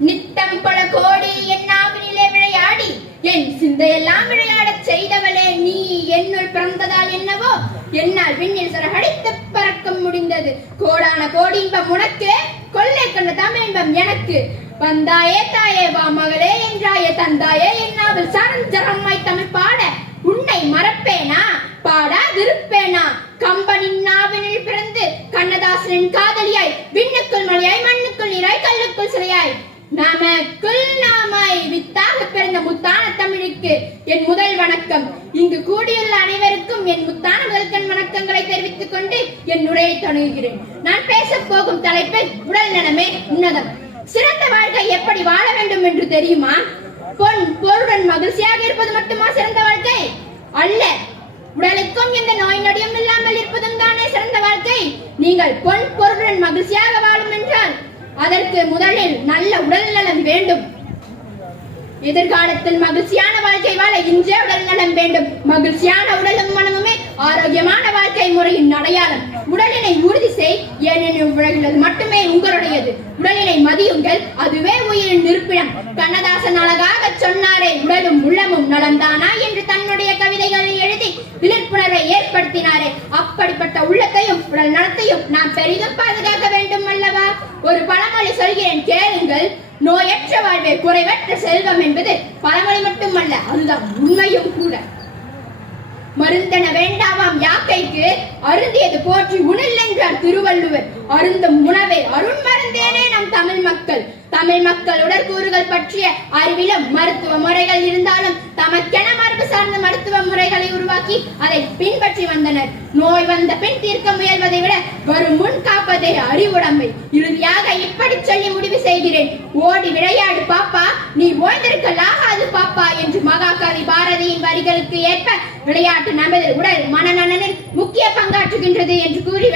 நித்தம் பல கோடி என்னாவினிலே விளையாடி என் சிந்தையெல்லாம் விளையாடச் செய்தவளே நீ. என்னுள் பிறந்ததால் என்னவோ என்னால் விண்ணில் சிறகடித்து பறக்க முடிந்தது. கோடான கோடி இன்பம் உனக்கு, கொள்ளை கண்ட தமிழ் இன்பம் எனக்கு. வந்தாயே தாயே வா மகளே என்றாயே, தந்தாயே என்னாவில் சரஞ்சரமாய் தமிழ் பாட உன்னை மறப்பேனா, பாடாதிருப்பேனா? கம்பனின் நாவினில் பிறந்து கண்ணதாசனின் காதலியாய், விண்ணுக்குள் மொழியாய் மண்ணுக்குள் நீராய் கல்லுக்குள் சிலையாய், நமக்குள் நாமாய் வித்தாக பிறந்த முத்தான தமிழுக்கு என் முதல் வணக்கம். இங்கு கூடியுள்ள அனைவருக்கும் என் முத்தான முதல்கண் வணக்கங்களை தெரிவித்துக் கொண்டு என் உரையை தொடங்குகிறேன். நான் பேசப் போகும் தலைப்பு உடல் நலமே உன்னதம். சிறந்த வாழ்க்கை எப்படி வாழ வேண்டும் என்று தெரியுமா? பொன் பொருளுடன் மகிழ்ச்சியாக இருப்பது மட்டுமா சிறந்த வாழ்க்கை? அல்ல. உடலுக்கும் எந்த நோய் நொடியும் இல்லாமல் இருப்பதும் தானே சிறந்த வாழ்க்கை. நீங்கள் பொன் பொருளுடன் மகிழ்ச்சியாக வாழும் என்றால் அதற்கு முதலில் நல்ல உடல் நலம் வேண்டும். எதிர்காலத்தில் மகிழ்ச்சியான வாழ்க்கை வாழ இன்றே உடல் நலம் வேண்டும். மகிழ்ச்சியான உடலும் மனமுமே ஆரோக்கியமான வாழ்க்கை முறையின் அடையாளம். உடலினை உறுதி செய், ஏனெனில் உலகில் மட்டுமே உங்களுடையது. உடலினை மதியுங்கள், அதுவே உயிரின் இருப்பிடம். கண்ணதாசன் அழகாக சொன்னாரே, உடலும் உள்ளமும் நலம்தானா என்று தன்னுடைய கவிதைகளை எழுதி விழிப்புணர்வை ஏற்படுத்தினாரே, அப்படிப்பட்ட உள்ளத்தையும் உடல் நலத்தையும் நாம் பெரிதும் பாதுகாக்க வேண்டும் அல்லவா? ஒரு பழமொழி சொல்கிறேன், கேளுங்கள். நோயற்ற வாழ்வே குறைவற்ற செல்வம் என்பது பழமொழி மட்டுமல்ல, அதுதான் உண்மையும் கூட. மருந்தென வேண்டாமாம் யாக்கைக்கு, அருந்தியது போற்றி உணில் என்றார் திருவள்ளுவர். அருந்தும் உணவே அருண் மருந்தேனே நம் தமிழ் மக்கள். தமிழ் மக்கள் உடற்கூறுகள் பற்றிய அறிவிலும் மருத்துவ முறைகள் இருந்தாலும் தமக்கென மரபு சார்ந்த மருத்துவ முறைகளை உருவாக்கி அதை பின்பற்றி வந்தனர். நோய் வந்த பின் தீர்க்க முயல்வதை விட வரும் முன் காப்பதே அறிவுடைமை. இறுதியாக இப்படி சொல்லி முடிவு செய்கிறேன், ஓடி விளையாடு பாப்பா, நீ ஓய்ந்திருக்கலாகாது பாப்பா என்று மகாகவி பாரதியின் வரிகளுக்கு ஏற்ப விளையாட்டு நமது உடல் மனநலனில் முக்கிய பங்காற்றுகின்றது என்று கூறி